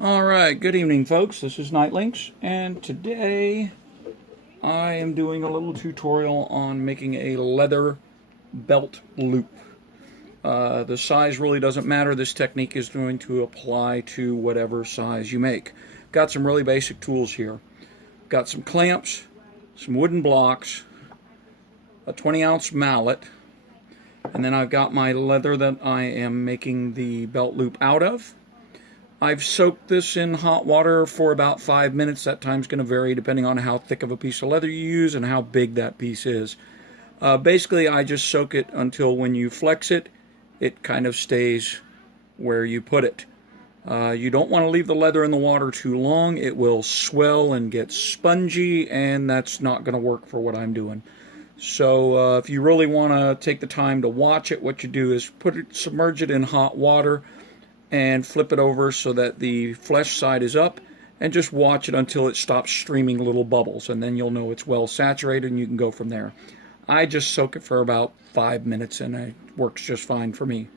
Alright, good evening folks, this is Nightlinks, and today I am doing a little tutorial on making a leather belt loop. The size really doesn't matter, this technique is going to apply to whatever size you make. Got some really basic tools here. Got some clamps, some wooden blocks, a 20-ounce mallet, and then I've got my leather that I am making the belt loop out of. I've soaked this in hot water for about 5 minutes. That time's going to vary depending on how thick of a piece of leather you use and how big that piece is. Basically, I just soak it until when you flex it, it kind of stays where you put it. You don't want to leave the leather in the water too long. It will swell and get spongy, and that's not going to work for what I'm doing. So if you really want to take the time to watch it, what you do is submerge it in hot water and flip it over so that the flesh side is up, and just watch it until it stops streaming little bubbles, and then you'll know it's well saturated and you can go from there. I just soak it for about 5 minutes and it works just fine for me.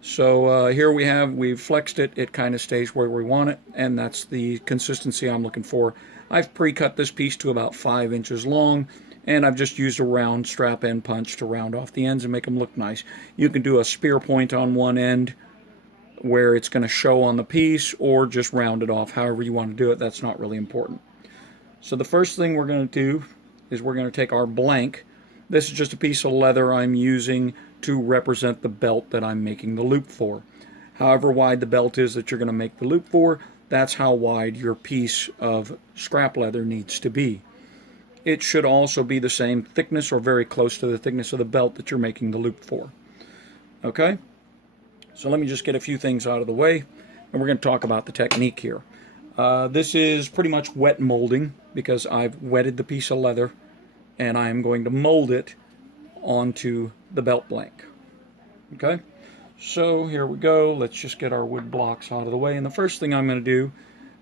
So here we've flexed it, it kind of stays where we want it, and that's the consistency I'm looking for. I've pre-cut this piece to about 5 inches long, and I've just used a round strap end punch to round off the ends and make them look nice. You can do a spear point on one end where it's going to show on the piece, or just round it off, however you want to do it. That's not really important. So the first thing we're going to do is we're going to take our blank. This is just a piece of leather I'm using to represent the belt that I'm making the loop for. However wide the belt is that you're going to make the loop for, that's how wide your piece of scrap leather needs to be. It should also be the same thickness or very close to the thickness of the belt that you're making the loop for. Okay? So let me just get a few things out of the way, and we're going to talk about the technique here. This is pretty much wet molding, because I've wetted the piece of leather, and I am going to mold it onto the belt blank. Okay, so here we go. Let's just get our wood blocks out of the way, and the first thing I'm going to do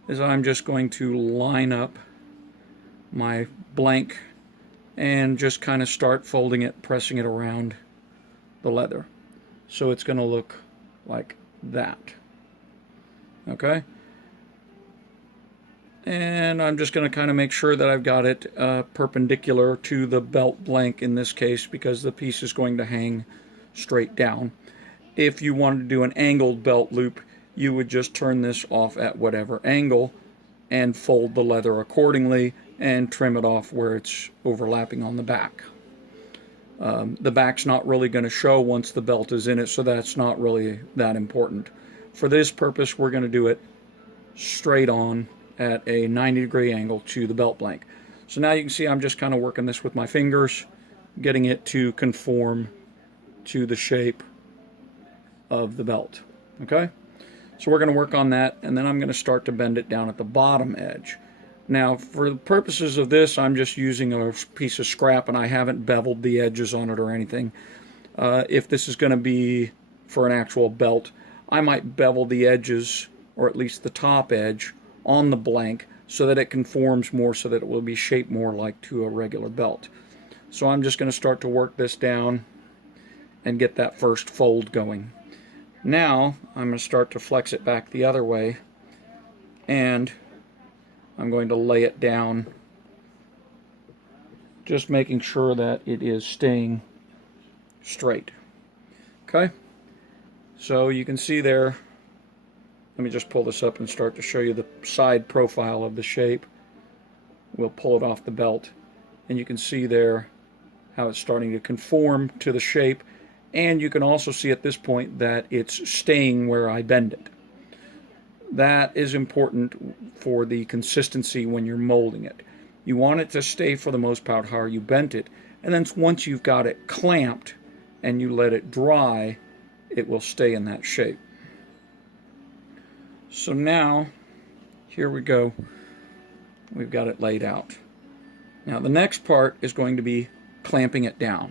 is I'm just going to line up my blank and just kind of start folding it, pressing it around the leather. So it's going to look like that. Okay, and I'm just going to kind of make sure that I've got it perpendicular to the belt blank in this case, because the piece is going to hang straight down. If you wanted to do an angled belt loop, you would just turn this off at whatever angle and fold the leather accordingly and trim it off where it's overlapping on the back. The back's not really going to show once the belt is in it, so that's not really that important. For this purpose, we're going to do it straight on at a 90-degree angle to the belt blank. So now you can see I'm just kind of working this with my fingers, getting it to conform to the shape of the belt. Okay? So we're going to work on that, and then I'm going to start to bend it down at the bottom edge. Now, for the purposes of this, I'm just using a piece of scrap, and I haven't beveled the edges on it or anything. If this is going to be for an actual belt, I might bevel the edges, or at least the top edge, on the blank so that it conforms more, so that it will be shaped more like to a regular belt. So I'm just going to start to work this down and get that first fold going. Now, I'm going to start to flex it back the other way, and I'm going to lay it down, just making sure that it is staying straight. Okay, so you can see there, let me just pull this up and start to show you the side profile of the shape. We'll pull it off the belt, and you can see there how it's starting to conform to the shape, and you can also see at this point that it's staying where I bend it. That is important for the consistency when you're molding it. You want it to stay for the most part how you bent it, and then once you've got it clamped and you let it dry, it will stay in that shape. So now, here we go. We've got it laid out. Now the next part is going to be clamping it down.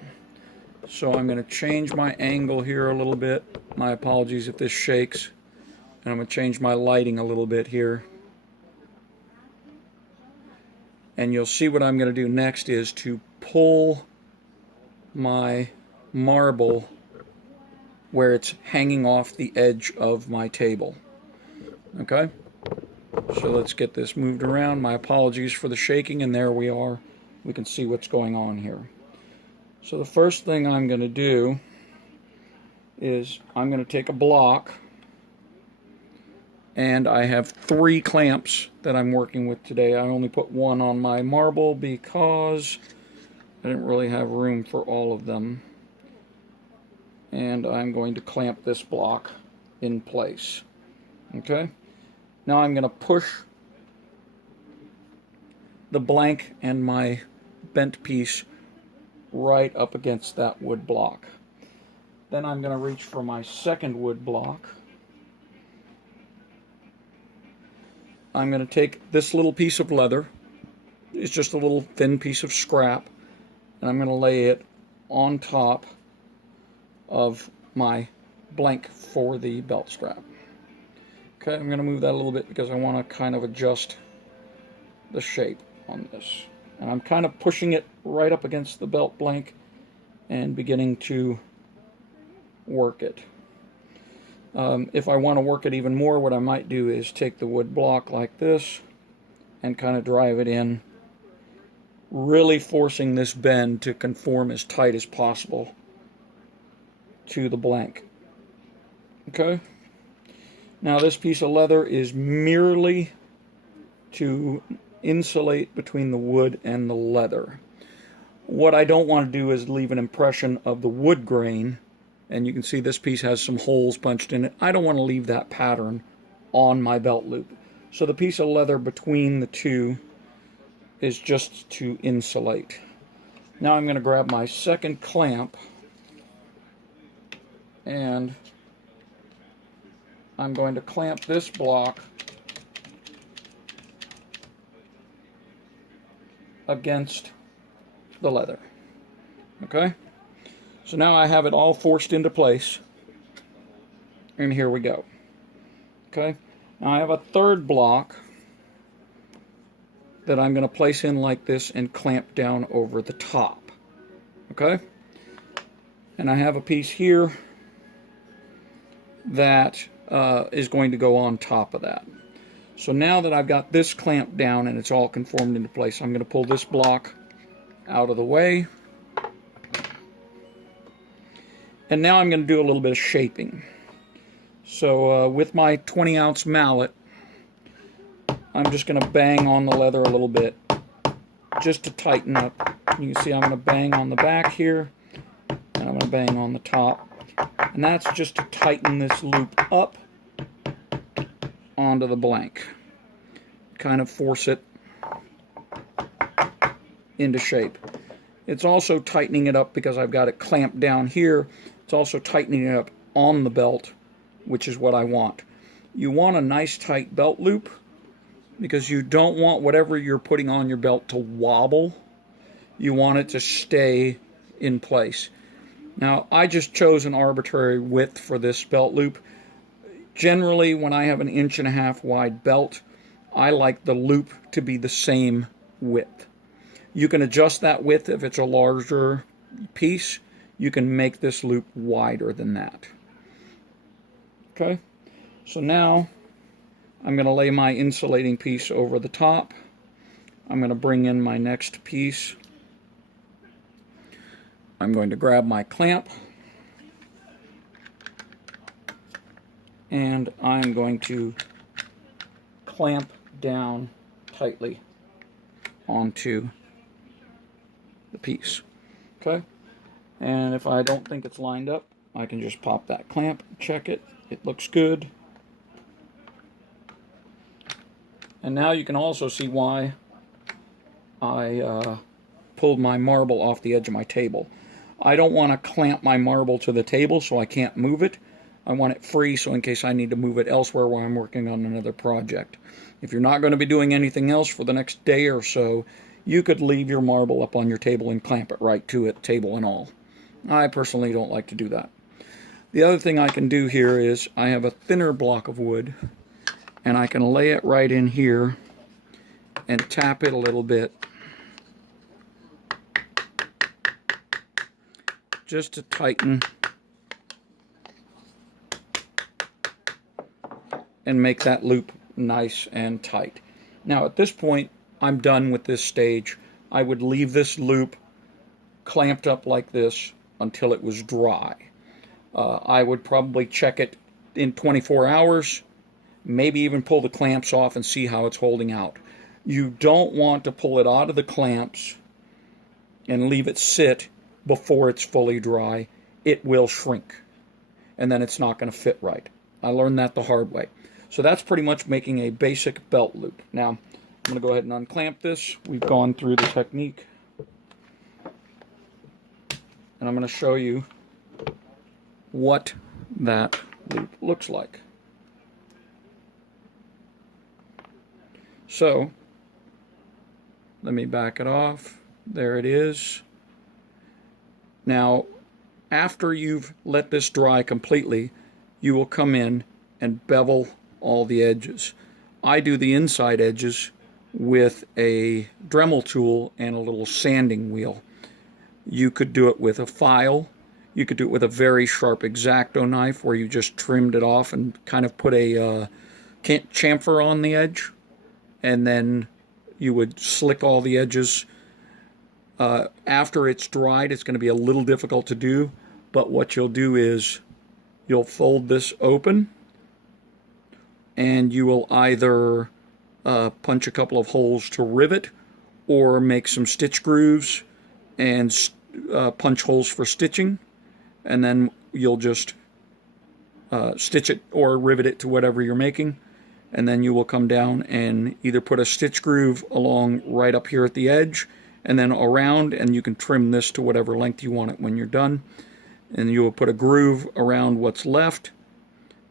So I'm going to change my angle here a little bit. My apologies if this shakes. And I'm going to change my lighting a little bit here. And you'll see what I'm going to do next is to pull my marble where it's hanging off the edge of my table. Okay? So let's get this moved around. My apologies for the shaking, and there we are. We can see what's going on here. So the first thing I'm going to do is I'm going to take a block, and I have 3 clamps that I'm working with today. I only put one on my marble because I didn't really have room for all of them. And I'm going to clamp this block in place. Okay? Now I'm going to push the blank and my bent piece right up against that wood block. Then I'm going to reach for my second wood block. I'm going to take this little piece of leather. It's just a little thin piece of scrap. And I'm going to lay it on top of my blank for the belt strap. Okay, I'm going to move that a little bit because I want to kind of adjust the shape on this. And I'm kind of pushing it right up against the belt blank and beginning to work it. If I want to work it even more, what I might do is take the wood block like this and kind of drive it in, really forcing this bend to conform as tight as possible to the blank. Okay? Now this piece of leather is merely to insulate between the wood and the leather. What I don't want to do is leave an impression of the wood grain, and you can see this piece has some holes punched in it. I don't want to leave that pattern on my belt loop. So the piece of leather between the two is just to insulate. Now I'm going to grab my second clamp, and I'm going to clamp this block against the leather. Okay? So now I have it all forced into place, and here we go. Okay? Now I have a third block that I'm going to place in like this and clamp down over the top. Okay? And I have a piece here that is going to go on top of that. So now that I've got this clamped down and it's all conformed into place, I'm going to pull this block out of the way. And now I'm going to do a little bit of shaping. So with my 20-ounce mallet, I'm just going to bang on the leather a little bit just to tighten up. You can see I'm going to bang on the back here, and I'm going to bang on the top. And that's just to tighten this loop up onto the blank. Kind of force it into shape. It's also tightening it up because I've got it clamped down here. It's also tightening it up on the belt, which is what I want. You want a nice tight belt loop because you don't want whatever you're putting on your belt to wobble. You want it to stay in place. Now, I just chose an arbitrary width for this belt loop. Generally, when I have an 1.5 inch wide belt, I like the loop to be the same width. You can adjust that width if it's a larger piece. You can make this loop wider than that. Okay, so now I'm going to lay my insulating piece over the top. I'm going to bring in my next piece. I'm going to grab my clamp, and I'm going to clamp down tightly onto the piece. Okay? And if I don't think it's lined up, I can just pop that clamp, check it. It looks good. And now you can also see why I pulled my marble off the edge of my table. I don't want to clamp my marble to the table so I can't move it. I want it free so in case I need to move it elsewhere while I'm working on another project. If you're not going to be doing anything else for the next day or so, you could leave your marble up on your table and clamp it right to it, table and all. I personally don't like to do that. The other thing I can do here is I have a thinner block of wood, and I can lay it right in here and tap it a little bit just to tighten and make that loop nice and tight. Now at this point, I'm done with this stage. I would leave this loop clamped up like this until it was dry. I would probably check it in 24 hours, maybe even pull the clamps off and see how it's holding out. You don't want to pull it out of the clamps and leave it sit before it's fully dry. It will shrink, and then it's not going to fit right. I learned that the hard way. So that's pretty much making a basic belt loop. Now, I'm going to go ahead and unclamp this. We've gone through the technique. And I'm going to show you what that loop looks like. So, let me back it off. There it is. Now, after you've let this dry completely, you will come in and bevel all the edges. I do the inside edges with a Dremel tool and a little sanding wheel. You could do it with a file. You could do it with a very sharp X-Acto knife where you just trimmed it off and kind of put a chamfer on the edge, and then you would slick all the edges. After it's dried, it's going to be a little difficult to do, but what you'll do is you'll fold this open, and you will either punch a couple of holes to rivet or make some stitch grooves and punch holes for stitching, and then you'll just stitch it or rivet it to whatever you're making, and then you will come down and either put a stitch groove along right up here at the edge and then around, and you can trim this to whatever length you want it when you're done, and you will put a groove around what's left.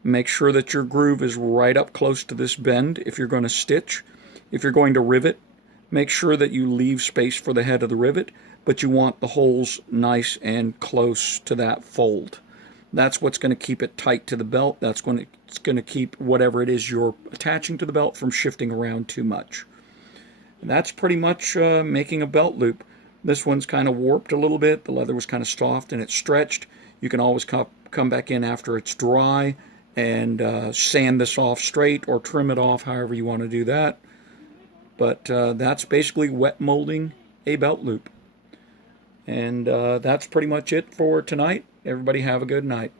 Make sure that your groove is right up close to this bend if you're going to stitch. If you're going to rivet, make sure that you leave space for the head of the rivet, but you want the holes nice and close to that fold. That's what's going to keep it tight to the belt. It's going to keep whatever it is you're attaching to the belt from shifting around too much. And that's pretty much making a belt loop. This one's kind of warped a little bit. The leather was kind of soft and it's stretched. You can always come back in after it's dry and sand this off straight or trim it off, however you want to do that. But that's basically wet molding a belt loop. And that's pretty much it for tonight. Everybody have a good night.